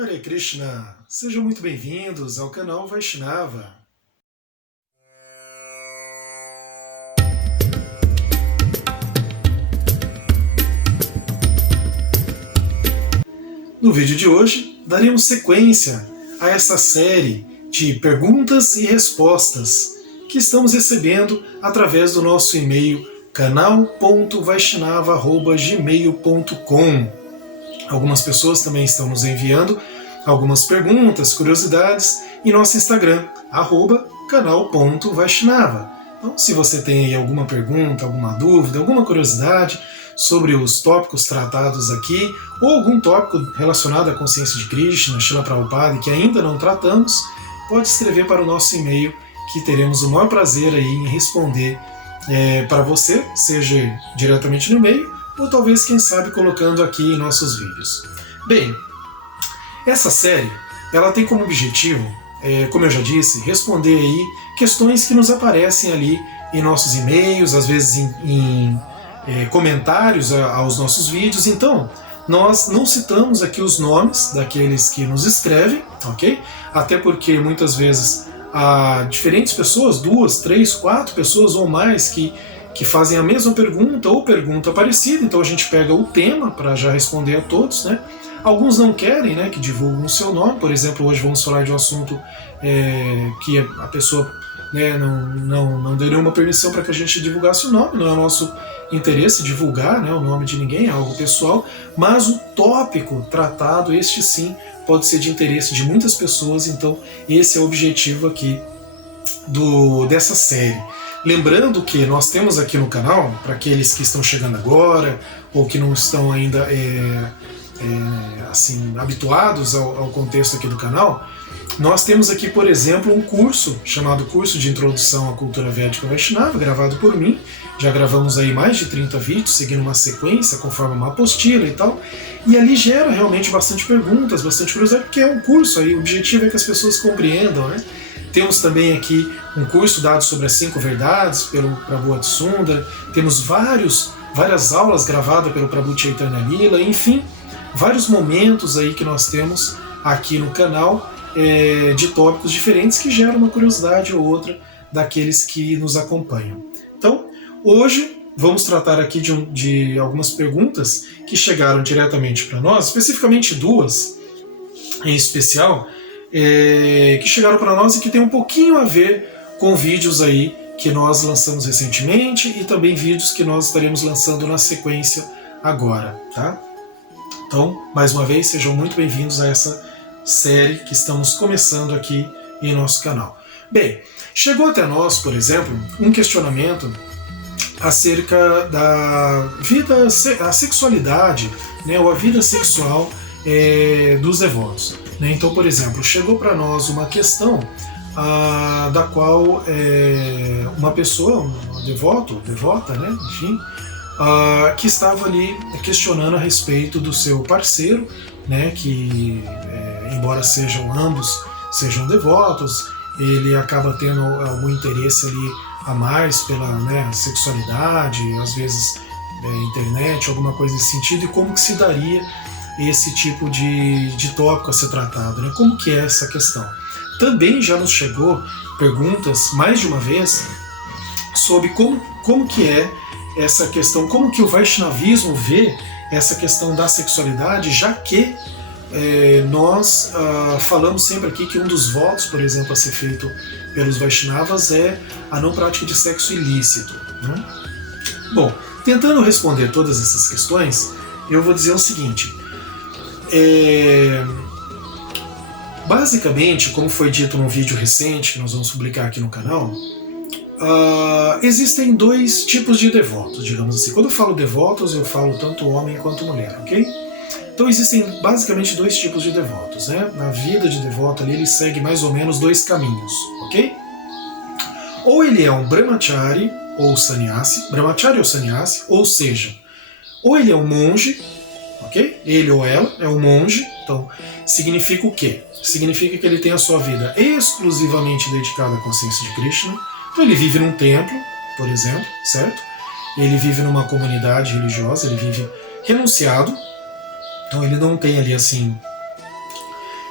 Hare Krishna! Sejam muito bem-vindos ao canal Vaishnava. No vídeo de hoje, daremos sequência a essa série de perguntas e respostas que estamos recebendo através do nosso e-mail canal.vaishnava@gmail.com. Algumas pessoas também estão nos enviando algumas perguntas, curiosidades em nosso Instagram, @canal.vaishnava. Então, se você tem aí alguma pergunta, alguma dúvida, alguma curiosidade sobre os tópicos tratados aqui, ou algum tópico relacionado à consciência de Krishna, Srila Prabhupada, que ainda não tratamos, pode escrever para o nosso e-mail, que teremos o maior prazer aí em responder para você, seja diretamente no e-mail, ou talvez, quem sabe, colocando aqui em nossos vídeos. Bem, essa série ela tem como objetivo, como eu já disse, responder aí questões que nos aparecem ali em nossos e-mails, às vezes em comentários aos nossos vídeos. Então, nós não citamos aqui os nomes daqueles que nos escrevem, ok? Até porque muitas vezes há diferentes pessoas, 2, 3, 4 pessoas ou mais que fazem a mesma pergunta ou pergunta parecida, então a gente pega o tema para já responder a todos, né? Alguns não querem, né, que divulguem o seu nome. Por exemplo, hoje vamos falar de um assunto que a pessoa, né, não deu nenhuma permissão para que a gente divulgasse o nome. Não é o nosso interesse divulgar, né, o nome de ninguém, é algo pessoal, mas o tópico tratado, este sim, pode ser de interesse de muitas pessoas. Então esse é o objetivo aqui dessa série. Lembrando que nós temos aqui no canal, para aqueles que estão chegando agora ou que não estão ainda assim habituados ao contexto aqui do canal, nós temos aqui, por exemplo, um curso chamado Curso de Introdução à Cultura Védica Vaishnava, gravado por mim. Já gravamos aí mais de 30 vídeos, seguindo uma sequência, conforme uma apostila e tal. E ali gera realmente bastante perguntas, bastante curiosidade, porque é um curso aí, o objetivo é que as pessoas compreendam, né? Temos também aqui um curso dado sobre as 5 verdades pelo Prabhu Atsundara. Temos várias aulas gravadas pelo Prabhu Chaitanya Lila, enfim, vários momentos aí que nós temos aqui no canal de tópicos diferentes que geram uma curiosidade ou outra daqueles que nos acompanham. Então, hoje vamos tratar aqui de algumas perguntas que chegaram diretamente para nós, especificamente 2 em especial, que chegaram para nós e que tem um pouquinho a ver com vídeos aí que nós lançamos recentemente e também vídeos que nós estaremos lançando na sequência agora, tá? Então, mais uma vez, sejam muito bem-vindos a essa série que estamos começando aqui em nosso canal. Bem, chegou até nós, por exemplo, um questionamento acerca da vida, a sexualidade, né, ou a vida sexual dos devotos. Então, por exemplo, chegou para nós uma questão da qual uma pessoa, um devota, né, enfim, que estava ali questionando a respeito do seu parceiro, né, que embora ambos sejam devotos, ele acaba tendo algum interesse ali a mais pela, né, sexualidade, às vezes internet, alguma coisa nesse sentido, e como que se daria esse tipo de tópico a ser tratado, né? Como que é essa questão? Também já nos chegou perguntas, mais de uma vez, sobre como que é essa questão, como que o Vaishnavismo vê essa questão da sexualidade, já que nós falamos sempre aqui que um dos votos, por exemplo, a ser feito pelos Vaishnavas é a não prática de sexo ilícito, né? Bom, tentando responder todas essas questões, eu vou dizer o seguinte. Basicamente, como foi dito num vídeo recente que nós vamos publicar aqui no canal, existem 2 tipos de devotos, digamos assim. Quando eu falo devotos, eu falo tanto homem quanto mulher, ok? Então existem basicamente 2 tipos de devotos, né? Na vida de devoto ali, ele segue mais ou menos 2 caminhos, ok? Ou ele é um brahmachari ou sannyasi, ou seja, ou ele é um monge, ok? Ele ou ela é um monge. Então, significa o quê? Significa que ele tem a sua vida exclusivamente dedicada à consciência de Krishna. Então ele vive num templo, por exemplo, certo? Ele vive numa comunidade religiosa, ele vive renunciado. Então ele não tem ali assim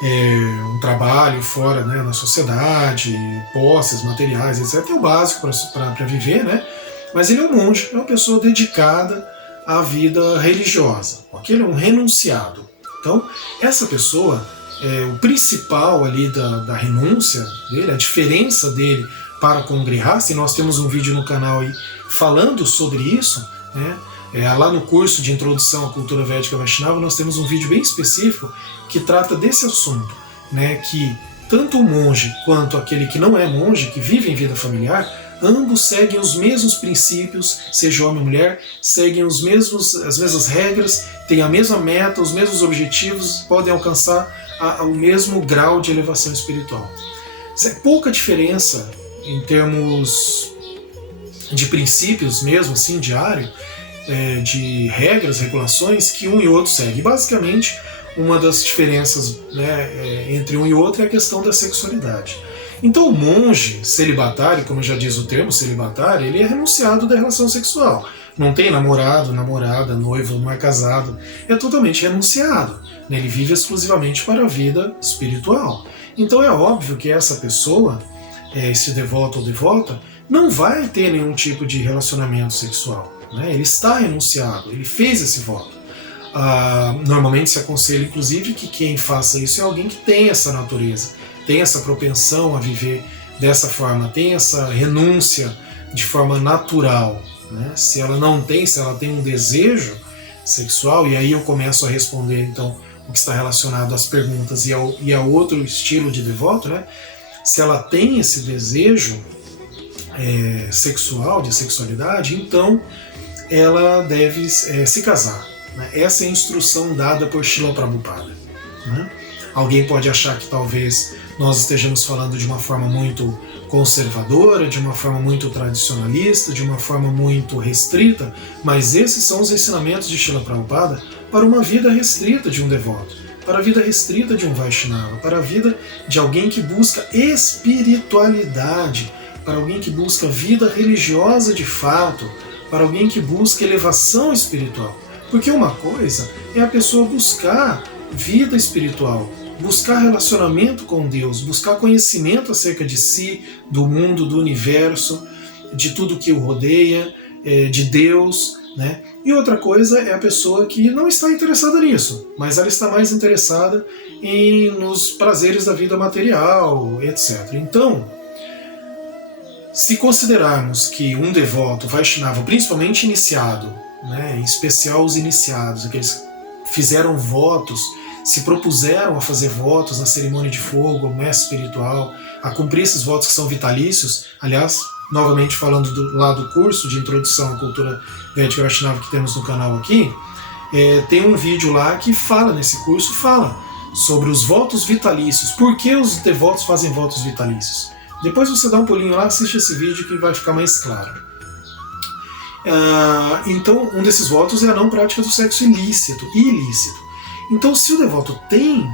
um trabalho fora, né, na sociedade, posses, materiais, etc. É o básico para viver, né? Mas ele é um monge, é uma pessoa dedicada à vida religiosa. Aquele é um renunciado. Então, essa pessoa, o principal ali da renúncia dele, a diferença dele para com o Grihasta, e nós temos um vídeo no canal aí falando sobre isso, né? Lá no curso de Introdução à Cultura Védica Vaishnava, nós temos um vídeo bem específico que trata desse assunto, né? Que tanto o monge quanto aquele que não é monge, que vive em vida familiar, ambos seguem os mesmos princípios, seja homem ou mulher, seguem as mesmas regras, têm a mesma meta, os mesmos objetivos, podem alcançar o mesmo grau de elevação espiritual. Isso é pouca diferença em termos de princípios mesmo, assim, diário, de regras, regulações que um e outro seguem. Basicamente, uma das diferenças, né, entre um e outro é a questão da sexualidade. Então o monge celibatário, como já diz o termo celibatário, ele é renunciado da relação sexual. Não tem namorado, namorada, noivo, não é casado. É totalmente renunciado. Ele vive exclusivamente para a vida espiritual. Então é óbvio que essa pessoa, esse devoto ou devota, não vai ter nenhum tipo de relacionamento sexual. Né? Ele está renunciado, ele fez esse voto. Normalmente se aconselha, inclusive, que quem faça isso é alguém que tem essa natureza, tem essa propensão a viver dessa forma, tem essa renúncia de forma natural. Né? Se ela não tem, se ela tem um desejo sexual, e aí eu começo a responder então o que está relacionado às perguntas e a outro estilo de devoto, né? Se ela tem esse desejo sexual, de sexualidade, então ela deve se casar. Né? Essa é a instrução dada por Srila Prabhupada. Né? Alguém pode achar que talvez nós estejamos falando de uma forma muito conservadora, de uma forma muito tradicionalista, de uma forma muito restrita, mas esses são os ensinamentos de Srila Prabhupada para uma vida restrita de um devoto, para a vida restrita de um Vaishnava, para a vida de alguém que busca espiritualidade, para alguém que busca vida religiosa de fato, para alguém que busca elevação espiritual. Porque uma coisa é a pessoa buscar vida espiritual, buscar relacionamento com Deus, buscar conhecimento acerca de si, do mundo, do universo, de tudo que o rodeia, de Deus, né? E outra coisa é a pessoa que não está interessada nisso, mas ela está mais interessada nos prazeres da vida material, etc. Então, se considerarmos que um devoto Vaishnava, principalmente iniciado, né, em especial os iniciados, aqueles que fizeram votos, se propuseram a fazer votos na cerimônia de fogo, mestre espiritual, a cumprir esses votos que são vitalícios. Aliás, novamente falando lá do curso de Introdução à Cultura Védica Vaishnava que temos no canal aqui, tem um vídeo lá que fala, nesse curso, fala sobre os votos vitalícios. Por que os devotos fazem votos vitalícios? Depois você dá um pulinho lá, assiste esse vídeo que vai ficar mais claro. Então, um desses votos é a não prática do sexo ilícito. Então, se o devoto tem,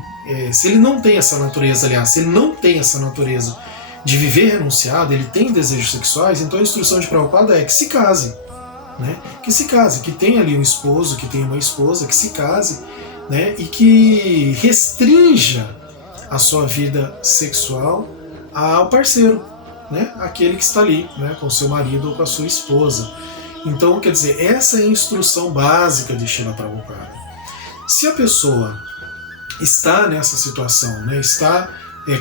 se ele não tem essa natureza, aliás, se ele não tem essa natureza de viver renunciado, ele tem desejos sexuais, então a instrução de Prabhupada é que se case. Né? Que se case, que tenha ali um esposo, que tenha uma esposa, que se case, né? E que restrinja a sua vida sexual ao parceiro, né? Aquele que está ali, né? Com seu marido ou com a sua esposa. Então, quer dizer, essa é a instrução básica de Srila Prabhupada. Se a pessoa está nessa situação, né, está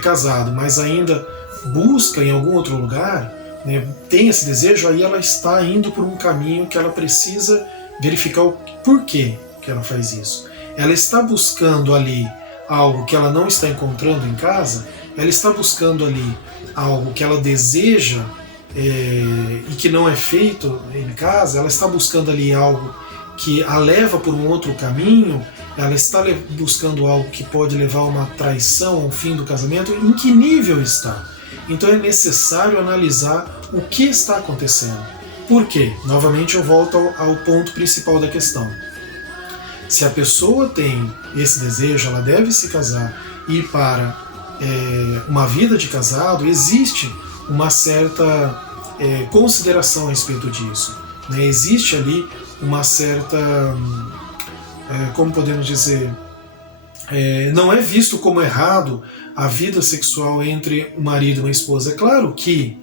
casado, mas ainda busca em algum outro lugar, né, tem esse desejo, aí ela está indo por um caminho que ela precisa verificar o porquê que ela faz isso. Ela está buscando ali algo que ela não está encontrando em casa, ela está buscando ali algo que ela deseja e que não é feito em casa, ela está buscando ali algo que a leva por um outro caminho, ela está buscando algo que pode levar a uma traição ao fim do casamento. Em que nível está? Então é necessário analisar o que está acontecendo. Por quê? Novamente eu volto ao ponto principal da questão. Se a pessoa tem esse desejo, ela deve se casar e ir para uma vida de casado, existe uma certa consideração a respeito disso. Né? Existe ali uma certa, como podemos dizer, Não é visto como errado a vida sexual entre um marido e uma esposa. É claro que,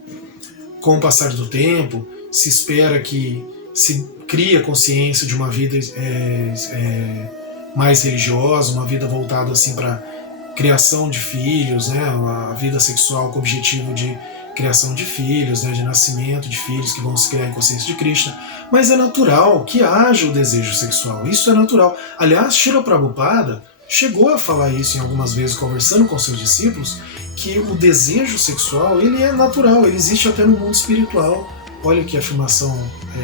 com o passar do tempo, se espera que se crie a consciência de uma vida mais religiosa, uma vida voltada assim para criação de filhos, né? A vida sexual com o objetivo de criação de filhos, né? De nascimento de filhos que vão se criar em consciência de Krishna. Mas é natural que haja o desejo sexual. Isso é natural. Aliás, Srila Prabhupada chegou a falar isso em algumas vezes conversando com seus discípulos, que o desejo sexual ele é natural, ele existe até no mundo espiritual. Olha que afirmação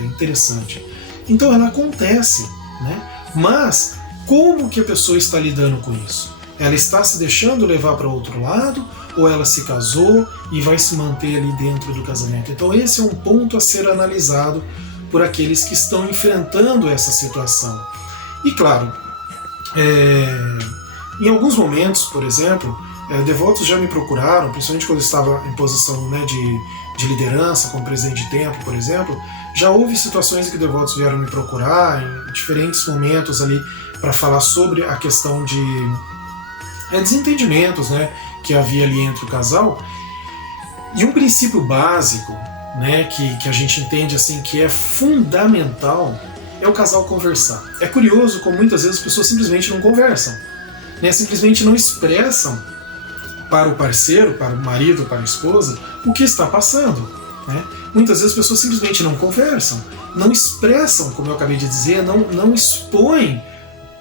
interessante. Então ela acontece, né? Mas como que a pessoa está lidando com isso? Ela está se deixando levar para outro lado ou ela se casou e vai se manter ali dentro do casamento? Então esse é um ponto a ser analisado por aqueles que estão enfrentando essa situação. E claro, em alguns momentos, por exemplo, devotos já me procuraram, principalmente quando eu estava em posição, né, de liderança, como presidente de templo, por exemplo. Já houve situações em que devotos vieram me procurar em diferentes momentos ali para falar sobre a questão de desentendimentos, né, que havia ali entre o casal. E um princípio básico, né, que a gente entende assim que é fundamental é o casal conversar. É curioso como muitas vezes as pessoas simplesmente não conversam, né, simplesmente não expressam para o parceiro, para o marido, para a esposa, o que está passando, né? Muitas vezes as pessoas simplesmente não conversam, não expressam, como eu acabei de dizer, não expõem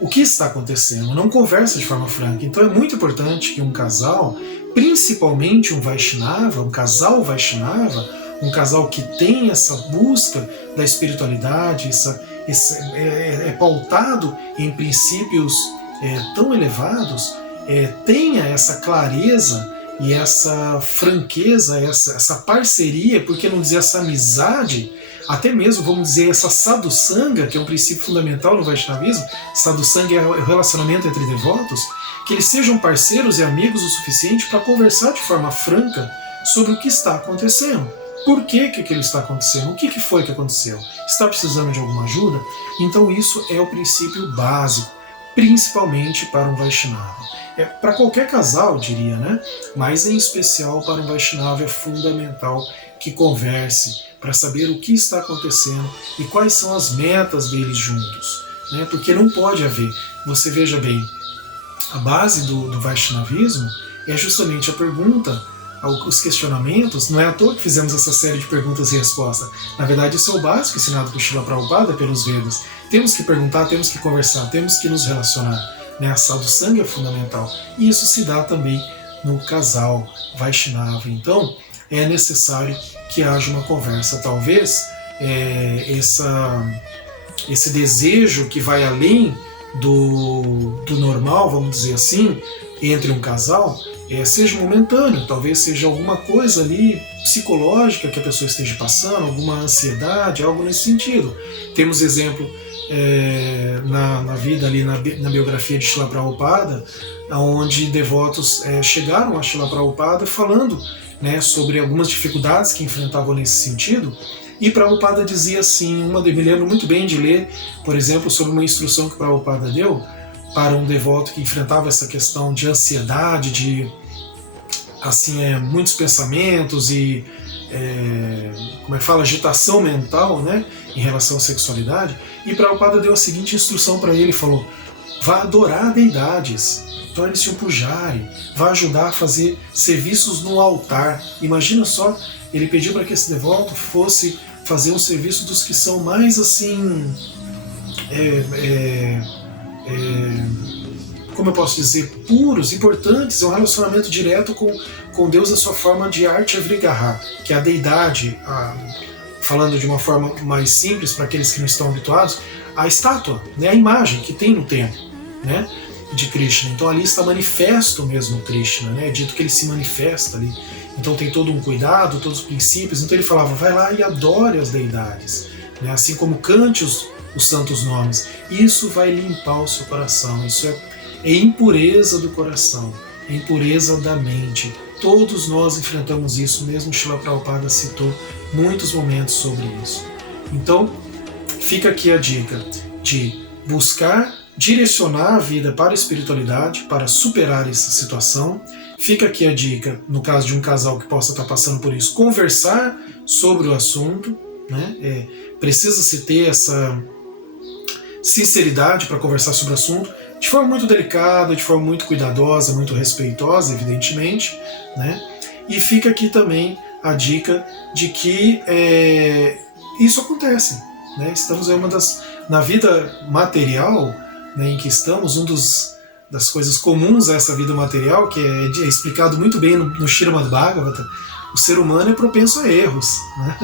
o que está acontecendo, não conversa de forma franca. Então é muito importante que um casal, principalmente um Vaishnava, um casal Vaishnava, um casal que tem essa busca da espiritualidade, é pautado em princípios tão elevados, tenha essa clareza e essa franqueza, essa parceria, por que não dizer essa amizade, até mesmo, vamos dizer, essa sadhusanga, que é um princípio fundamental no Vaishnavismo. Sadhusanga é o relacionamento entre devotos, que eles sejam parceiros e amigos o suficiente para conversar de forma franca sobre o que está acontecendo. Por que aquilo está acontecendo? O que foi que aconteceu? Está precisando de alguma ajuda? Então isso é o princípio básico, principalmente para um Vaishnava. Para qualquer casal, diria, né? Mas em especial para um Vaishnava é fundamental que converse para saber o que está acontecendo e quais são as metas deles juntos, né? Porque não pode haver, você veja bem, a base do Vaishnavismo é justamente a pergunta, os questionamentos. Não é à toa que fizemos essa série de perguntas e respostas. Na verdade, isso é o básico ensinado por Srila Prabhupada pelos Vedas. Temos que perguntar, temos que conversar, temos que nos relacionar, né? A sadhusanga é fundamental. E isso se dá também no casal Vaishnava. Então, é necessário que haja uma conversa. Talvez esse desejo que vai além do normal, vamos dizer assim, entre um casal, seja momentâneo. Talvez seja alguma coisa ali psicológica que a pessoa esteja passando, alguma ansiedade, algo nesse sentido. Temos exemplo na vida ali, na biografia de Srila Prabhupada, onde devotos chegaram a Srila Prabhupada falando, né, sobre algumas dificuldades que enfrentavam nesse sentido. E Prabhupada dizia assim, me lembro muito bem de ler, por exemplo, sobre uma instrução que Prabhupada deu para um devoto que enfrentava essa questão de ansiedade, de muitos pensamentos e agitação mental, né, em relação à sexualidade. E Prabhupada deu a seguinte instrução para ele, falou: vá adorar deidades, torne-se um pujari, vá ajudar a fazer serviços no altar. Imagina só, ele pediu para que esse devoto fosse fazer um serviço dos que são mais assim, como eu posso dizer, puros, importantes. É um relacionamento direto com Deus, a sua forma de arte avrigarra, que é a deidade, falando de uma forma mais simples para aqueles que não estão habituados, a estátua, né, a imagem que tem no templo, né, de Krishna. Então ali está manifesto mesmo Krishna, né, é dito que ele se manifesta ali. Então tem todo um cuidado, todos os princípios. Então ele falava, vai lá e adore as deidades, né, assim como cante os santos nomes. Isso vai limpar o seu coração. Isso é impureza do coração, é impureza da mente. Todos nós enfrentamos isso, mesmo Srila Prabhupada citou muitos momentos sobre isso. Então, fica aqui a dica de buscar direcionar a vida para a espiritualidade, para superar essa situação. Fica aqui a dica, no caso de um casal que possa estar passando por isso, conversar sobre o assunto, né? Precisa-se ter essa sinceridade para conversar sobre o assunto, de forma muito delicada, de forma muito cuidadosa, muito respeitosa, evidentemente, né? E fica aqui também a dica de que isso acontece, né? Estamos em na vida material, né, em que estamos, das coisas comuns a essa vida material, que é explicado muito bem no Srimad Bhagavata, o ser humano é propenso a erros, né?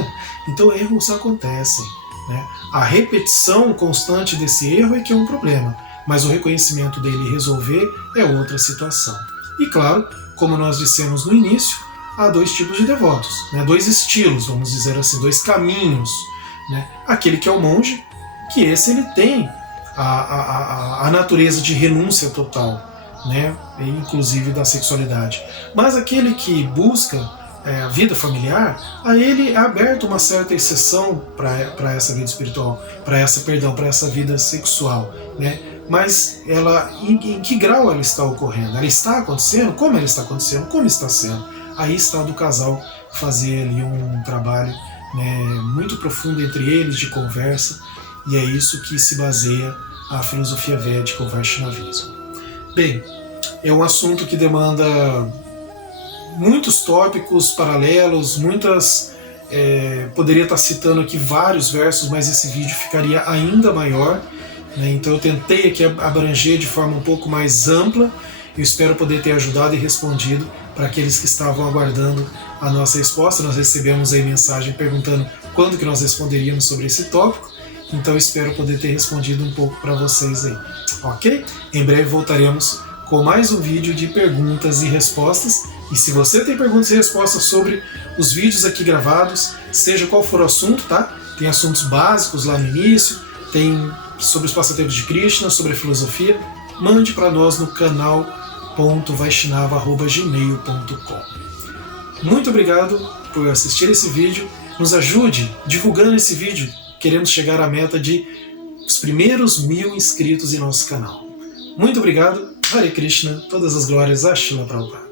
Então erros acontecem, né? A repetição constante desse erro é que é um problema, mas o reconhecimento dele e resolver é outra situação. E claro, como nós dissemos no início, há dois tipos de devotos, né? Dois estilos, vamos dizer assim, dois caminhos, né? Aquele que é o monge, que esse ele tem a natureza de renúncia total, né? Inclusive da sexualidade. Mas aquele que busca a vida familiar, a ele é aberto uma certa exceção para essa vida espiritual, para essa vida sexual, né? Mas em que grau ela está ocorrendo? Ela está acontecendo? Como ela está acontecendo? Como está sendo? Aí está do casal fazer ali um trabalho, né, muito profundo entre eles, de conversa, e é isso que se baseia a filosofia védica, o Vaishnavismo. Bem, é um assunto que demanda muitos tópicos paralelos, poderia estar citando aqui vários versos, mas esse vídeo ficaria ainda maior, né? Então eu tentei aqui abranger de forma um pouco mais ampla. Eu espero poder ter ajudado e respondido para aqueles que estavam aguardando a nossa resposta. Nós recebemos aí mensagem perguntando quando que nós responderíamos sobre esse tópico, então eu espero poder ter respondido um pouco para vocês aí, ok? Em breve voltaremos com mais um vídeo de perguntas e respostas. E se você tem perguntas e respostas sobre os vídeos aqui gravados, seja qual for o assunto, tá? Tem assuntos básicos lá no início, tem sobre os passatempos de Krishna, sobre a filosofia, mande para nós no canal.vaishnava@gmail.com. Muito obrigado por assistir esse vídeo, nos ajude divulgando esse vídeo, queremos chegar à meta de os primeiros 1000 inscritos em nosso canal. Muito obrigado, Hare Krishna, todas as glórias a Srila Prabhupada.